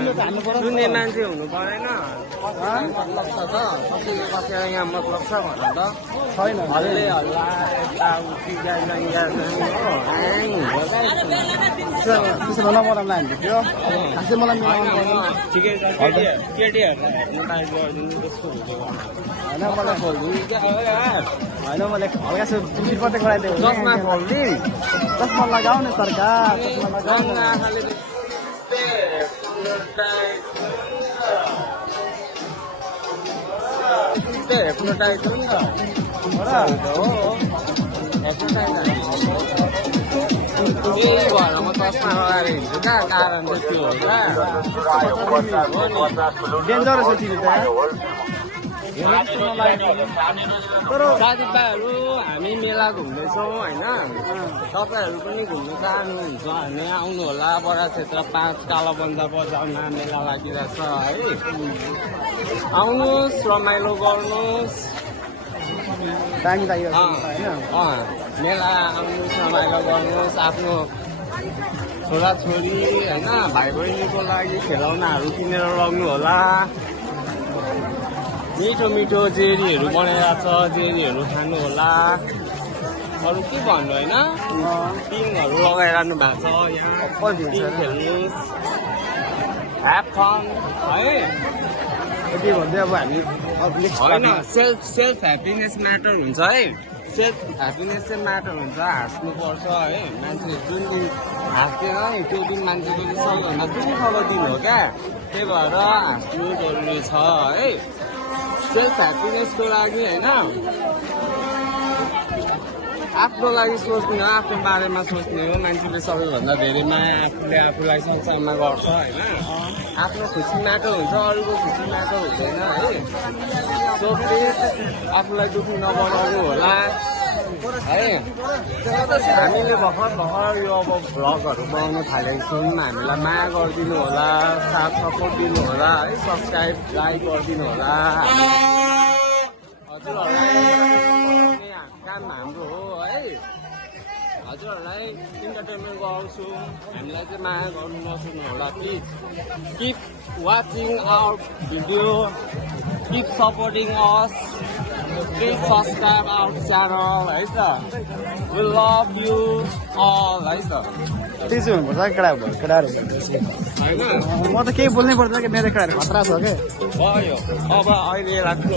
सुन्ने मान्छे हुनु परेन मतलब छ त कसैले कसैलाई यहाँ मतलब छ भन त छैन हल्ले हल्ला यताउति त्यसो भए मलाई लानु थियो खासै मलाई मिलाउनु पर्दैन ठिकै छ केटीहरूलाई हेर्नु टाइप गरिदिनु त्यस्तो हुन्छ होइन मलाई खोलिदिनु क्या होइन मैले हल्का सो टिकट मात्रै गराइदिएको चस्मा खोलिदिनु चस्मा लगाउने सरकार चस्मा लगाउने आँखाले हेप्नोटाइज हो नि त हो हेप्नोटाइज त्यही भएर म चस्मा लगाएर हिँड्छु क्या कारण चाहिँ त्यो हो क्या डेन्जरस हो टिभी त तर साथीभाइहरू हामी मेला घुम्दैछौँ होइन तपाईँहरू पनि घुम्नु चाहनुहुन्छ भने आउनु होला बडा क्षेत्र 5 कालोबन्दा बजारमा मेला लागिरहेछ है आउनुहोस् रमाइलो गर्नुहोस् दामी दामी मेला आउनुहोस् रमाइलो गर्नुहोस् आफ्नो छोराछोरी होइन भाइ बहिनीको लागि खेलौनाहरू किनेर लाउनु होला मिठो मिठो जेरीहरू बनाइरहेको छ जेरीहरू खानु होला अरू के भन्नु होइन टिङहरू लगाइरहनु भएको छ यहाँ टिङ खेल्नुहोस् ह्याभ फन है यति भन्दै अब हामी होइन सेल्फ ह्याप्पिनेस म्याटर हुन्छ है सेल्फ ह्याप्पिनेस चाहिँ म्याटर हुन्छ हाँस्नुपर्छ है मान्छे जुन दिन हाँस्दैन नि त्यो दिन मान्छेको चाहिँ सबैभन्दा दुःखको दिन हो क्या त्यही भएर हाँस्नु जरुरी छ है सेल्फ ह्याप्पिनेसको लागि होइन आफ्नो लागि सोच्ने हो आफ्नो बारेमा सोच्ने हो मान्छेले सबैभन्दा धेरै माया आफूले आफूलाई संसारमा गर्छ होइन आफ्नो खुसी म्याटर हुन्छ अरूको खुसी म्याटर हुँदैन है सो प्लिज आफूलाई दुःखी नबनाउनु होला है हामीले भर्खर यो अब भ्लगहरू बनाउनु थालेको छौँ हामीलाई माया गरिदिनु होला साथ सपोर्ट दिनु होला है सब्सक्राइब लाइक गरिदिनु होला हजुरहरूलाई काम हाम्रो हो है हजुरहरूलाई इन्टरटेनमेन्ट गराउँछु हामीलाई चाहिँ माया गर्नु नसुन्नु होला please keep watching our video keep supporting us please subscribe our channel है त वी लभ यु अल है त त्यही चाहिँ हुनुपर्छ केटाहरू होइन म त केही बोल्नै पर्दैन कि मेरो केटाहरू खतरा छ क्या भयो अब अहिले लाग्नु